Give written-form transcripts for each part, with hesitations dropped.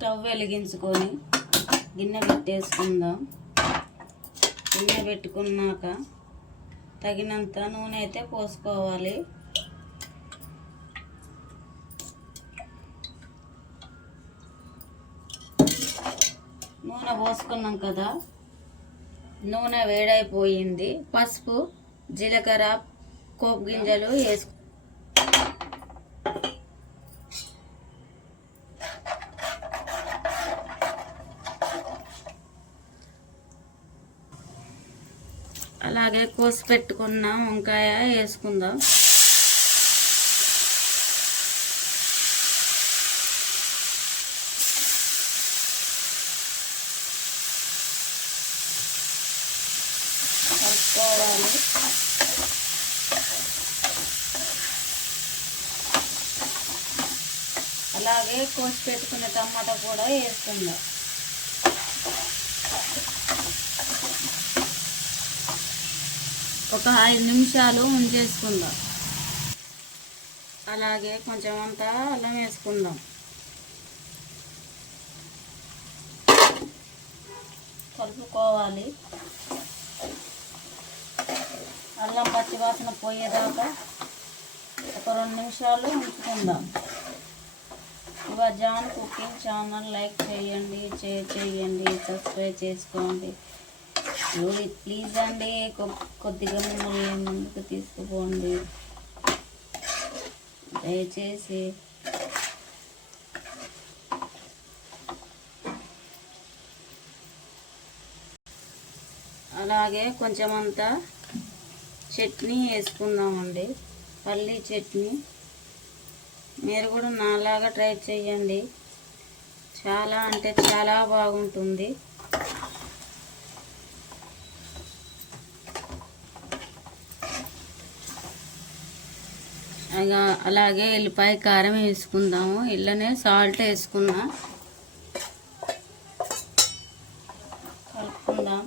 Stove వెలిగించుకొని గిన్నె పెట్టేసుకుందాం. గిన్నె పెట్టుకున్నాక తగినంత నూనె అయితే పోసుకోవాలి. నూనె పోసుకున్నాం కదా, నూనె వేడైపోయింది. పసుపు, జీలకర్ర, పోపు గింజలు వేసుకు అలాగే కోసి పెట్టుకున్న వంకాయ వేసుకుందాం. కలుపుకోవాలి. అలాగే కోసి పెట్టుకున్న టమాటా కూడా వేసుకుందాం. ఒక 5 నిమిషాలు ఉంచేసుకుందాం. అలాగే కొంచెం అంతా అల్లం వేసుకుందాం. కలుపుకోవాలి. అల్లం పచ్చి వాసన పోయేదాకా ఒక 2 నిమిషాలు ఉంచుకుందాం. Your John cooking channel like చేయండి, షేర్ చేయండి, సబ్స్క్రైబ్ చేసుకోండి. ప్లీజ్ అండి, కొద్దిగా మిమ్మల్ని ముందుకు తీసుకుపోండి దయచేసి. అలాగే కొంచెం అంతా చట్నీ వేసుకుందామండి, పల్లీ చట్నీ. మీరు కూడా నాలాగా ట్రై చేయండి, చాలా అంటే చాలా బాగుంటుంది. అలాగే ఎల్లిపాయ కారం వేసుకుందాము. ఇళ్ళనే సాల్ట్ వేసుకున్నా. కలుపుకుందాం.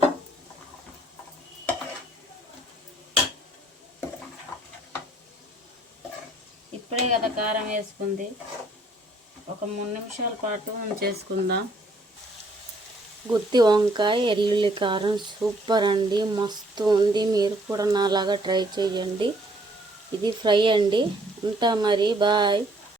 ఇప్పుడే కదా కారం వేసుకుంది. ఒక 3 నిమిషాల పాటు ఉంచేసుకుందాం. గుత్తి వంకాయ ఎల్లుల్లి కారం సూపర్ అండి, మస్తు ఉంది. మీరు కూడా నాలాగా ట్రై చేయండి. ఇది ఫ్రై అండి. ఉంటా మరి, బాయ్.